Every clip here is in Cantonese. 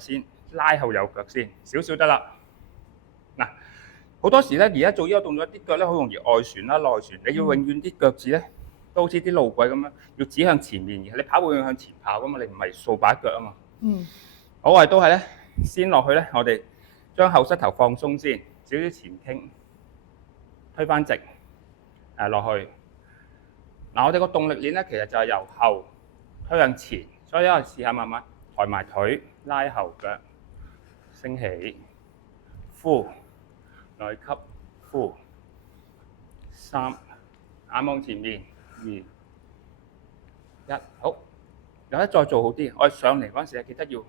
先，拉後右腳先，少少得啦。嗱，好多時咧，而家做呢個動作，啲腳咧好容易外旋啦、內旋，你要永遠啲腳趾咧都好似啲路軌咁樣，要指向前面嘅。你跑步要向前跑噶嘛，你唔係掃把腳啊嘛。好，我哋都係咧，先落去咧，我哋將後膝頭放鬆先，少少前傾，推翻直，落去。嗱，我哋個動力鏈咧，其實就係由後推向前，所以我哋試下慢慢抬埋腿，拉後腳，升起，呼，內吸，呼，3，眼望前面，2，1，好，有得再做好啲。我哋上嚟嗰陣時，記得要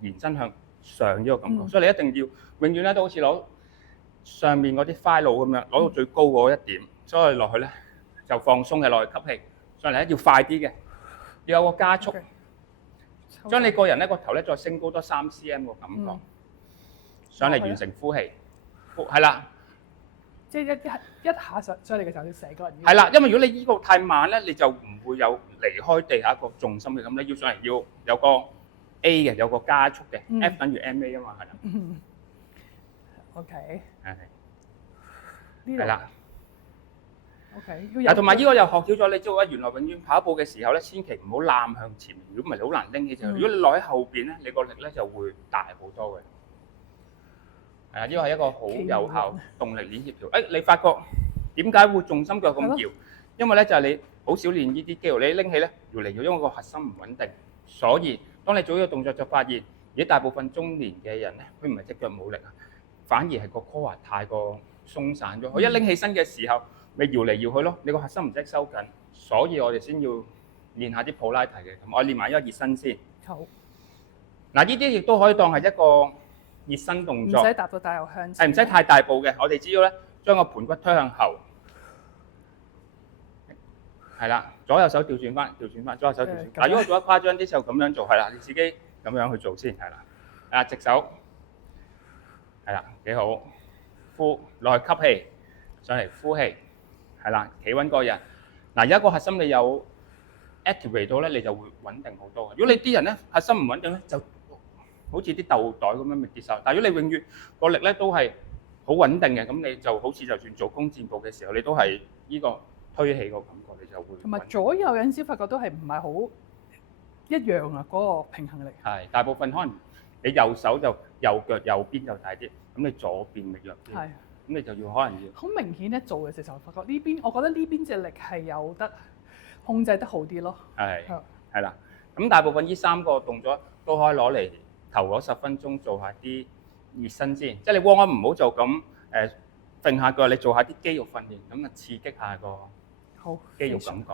延伸向上呢個感覺，所以你一定要永遠咧都好似攞上面嗰啲 file 咁樣，攞到最高嗰一點，所以我哋落去咧就放鬆嘅，落去吸氣，上嚟咧要快啲嘅，要有個加速，將你個人咧個頭咧再升高多3cm 個感覺，上嚟完成呼氣，係啦。即係一下上嚟嘅時候，你成個人係啦，因為如果你依個太慢咧，你就唔會有離開地下一個重心嘅咁，你要上嚟要有個 A 嘅，有個加速嘅，F 等於 MA 啊嘛，係啦。OK。係啦。OK。嗱，同埋呢個又學曉咗，你知道原來永遠跑步嘅時候咧，千祈唔好攬向前面，如果唔係你好難拎起隻。如果你落喺後邊咧，你個力咧就會大好多嘅。係啊，呢個係一個好有效動力鏈協調。你發覺點解會重心腳咁搖？因為咧就係你好少練呢啲肌肉，你拎起咧搖嚟搖，因為個核心唔穩定。所以當你做呢個動作就發現，而家大部分中年嘅人咧，佢唔係隻腳冇力啊，反而係個 core 太過鬆散咗。佢一拎起身嘅時候，咪搖嚟搖去咯，你個核心唔識收緊。所以我哋先要練下啲普拉提嘅。咁我練埋一個熱身先。好。嗱，呢啲亦都可以當係一個熱身動作，唔使踏到大又向前，唔使太大步嘅。我哋只要咧將個盤骨推向後，係啦，左右手調轉翻，左右手調轉。嗱，如果做得誇張啲就咁樣做，係啦，你自己咁樣去做先，係啦。直手，係啦，幾好。呼落去吸氣，上嚟呼氣，係啦，企穩個人。嗱，而家個核心你有 activate 到咧，你就會穩定好多。如果你啲人咧核心唔穩定咧，就好似啲豆袋咁樣咪跌晒。但係如果你永遠個力咧都係好穩定嘅，咁你就好似就算做弓箭步嘅時候，你都係呢個推起個感覺，你就會。同埋左右有陣時發覺都係唔係好一樣啊，嗰個平衡力。係，大部分可能你右手就右腳右邊就大啲，咁你左邊咪弱啲。係。咁你就要可能要。好明顯咧，做嘅時候發覺呢邊，我覺得呢邊隻力係有得控制得好啲咯。係啦，咁大部分呢3個動作都可以攞嚟頭嗰10分鐘做下啲熱身先，即係你 warm up唔好就咁揈下腳，你做下啲肌肉訓練，咁啊刺激下個肌肉感覺。